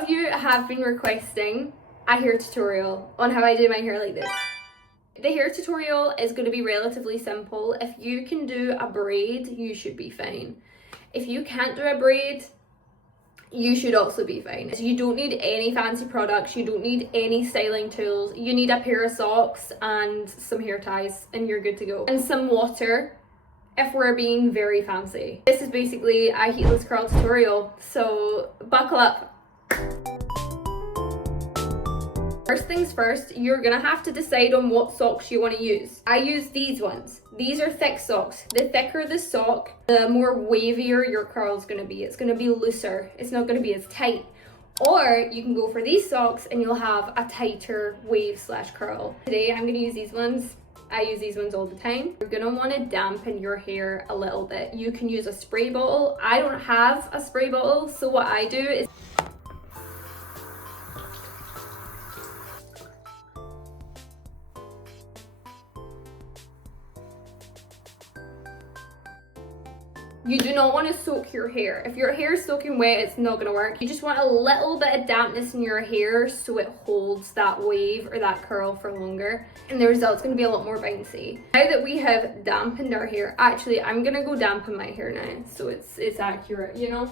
lot of you have been requesting a hair tutorial on how I do my hair like this. The hair tutorial is going to be relatively simple. If you can do a braid, you should be fine. If you can't do a braid, you should also be fine. So you don't need any fancy products, you don't need any styling tools. You need a pair of socks and some hair ties and you're good to go. And some water if we're being very fancy. This is basically a heatless curl tutorial, so buckle up. First things first, you're gonna have to decide on what socks you want to use. I use these ones. These are thick socks. The thicker the sock, the more wavier your curl is gonna be. It's gonna be looser. It's not gonna be as tight. Or you can go for these socks and you'll have a tighter wave slash curl. Today I'm gonna use these ones. I use these ones all the time. You're gonna wanna dampen your hair a little bit. You can use a spray bottle. I don't have a spray bottle, so what I do is you do not want to soak your hair. If your hair is soaking wet, it's not going to work. You just want a little bit of dampness in your hair so it holds that wave or that curl for longer. And the result's going to be a lot more bouncy. Now that we have dampened our hair, actually, I'm going to go dampen my hair now so it's accurate, you know?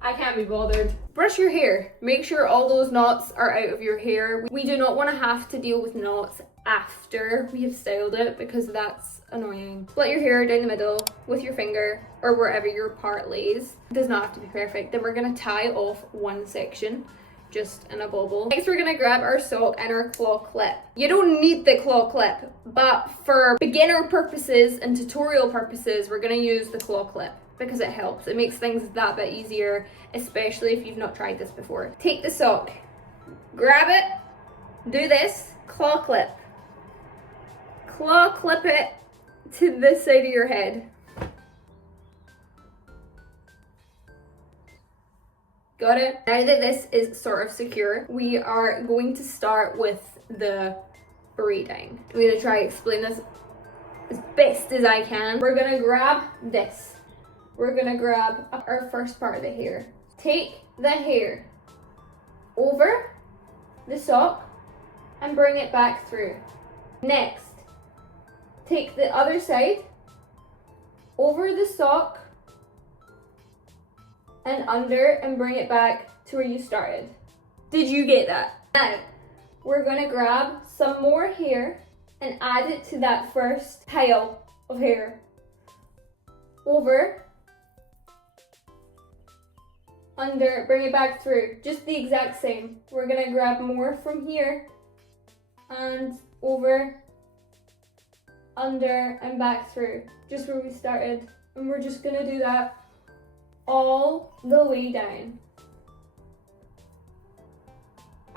I can't be bothered. Brush your hair. Make sure all those knots are out of your hair. We do not want to have to deal with knots after we have styled it because that's annoying. Split your hair down the middle with your finger or wherever your part lays. It does not have to be perfect. Then we're going to tie off one section just in a bobble. Next we're going to grab our sock and our claw clip. You don't need the claw clip, but for beginner purposes and tutorial purposes we're going to use the claw clip because it helps. It makes things that bit easier, especially if you've not tried this before. Take the sock, grab it, do this, claw clip it to this side of your head. Got it? Now that this is sort of secure, we are going to start with the braiding. I'm going to try to explain this as best as I can. We're going to grab this. We're going to grab our first part of the hair. Take the hair over the sock and bring it back through. Next, take the other side over the sock and under and bring it back to where you started. Did you get that? Now, we're gonna grab some more hair and add it to that first pile of hair. Over, under, bring it back through. Just the exact same. We're gonna grab more from here and over, under and back through, just where we started. And we're just gonna do that all the way down.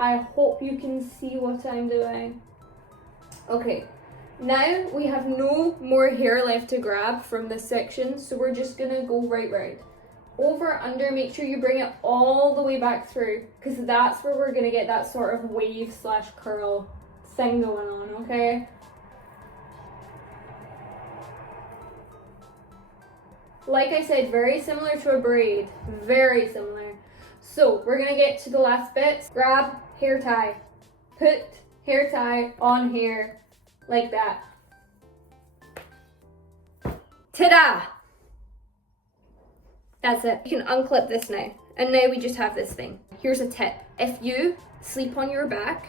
I hope you can see what I'm doing. Okay, now we have no more hair left to grab from this section, so we're just gonna go right round. Over, under, make sure you bring it all the way back through because that's where we're gonna get that sort of wave slash curl thing going on, okay? Like I said, very similar to a braid, very similar. So we're gonna get to the last bit. Grab hair tie, put hair tie on hair like that. Ta-da! That's it. You can unclip this now. And now we just have this thing. Here's a tip. If you sleep on your back,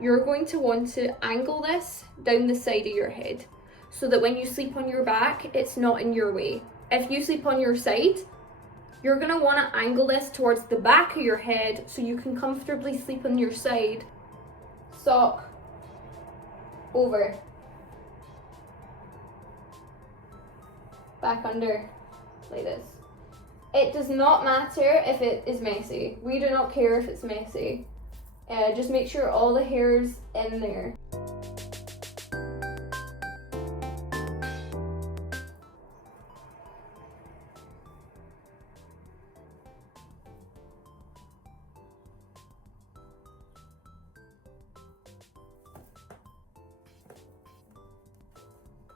you're going to want to angle this down the side of your head so that when you sleep on your back, it's not in your way. If you sleep on your side, you're going to want to angle this towards the back of your head so you can comfortably sleep on your side. Sock, over, back under, like this. It does not matter if it is messy. We do not care if it's messy. Just make sure all the hair's in there.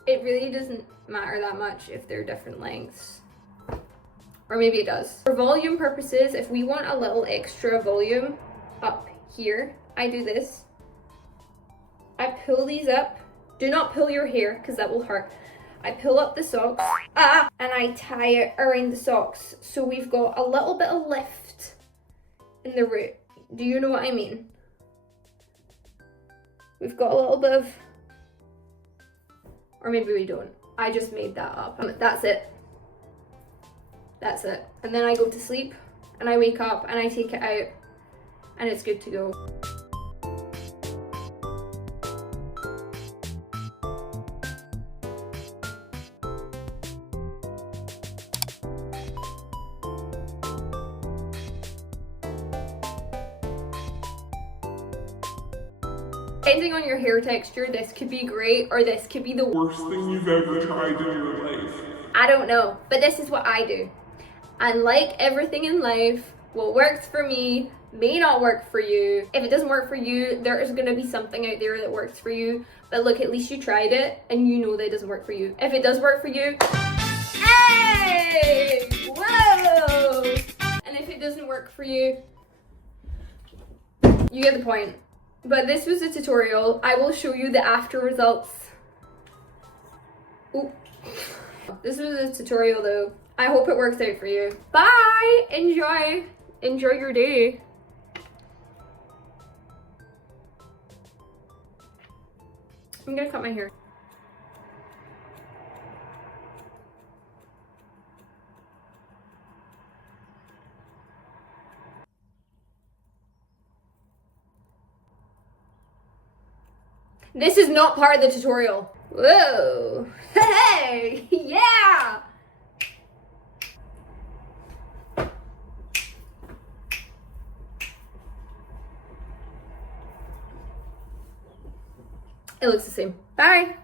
It really doesn't matter that much if they're different lengths. Or maybe it does. For volume purposes, if we want a little extra volume up here, I do this. I pull these up. Do not pull your hair because that will hurt. I pull up the socks, and I tie it around the socks. So we've got a little bit of lift in the root. Do you know what I mean? We've got a little bit of, or maybe we don't. I just made that up. That's it. That's it. And then I go to sleep and I wake up and I take it out and it's good to go. Depending on your hair texture, this could be great or this could be the worst thing you've ever tried in your life. I don't know, but this is what I do. And like everything in life, what works for me may not work for you. If it doesn't work for you, there is going to be something out there that works for you. But look, at least you tried it and you know that it doesn't work for you. If it does work for you, hey! Whoa! And if it doesn't work for you, you get the point. But this was a tutorial. I will show you the after results. Ooh. This was a tutorial though. I hope it works out for you. Bye! Enjoy your day. I'm gonna cut my hair. This is not part of the tutorial. Whoa. Hey, yeah. It looks the same. Bye.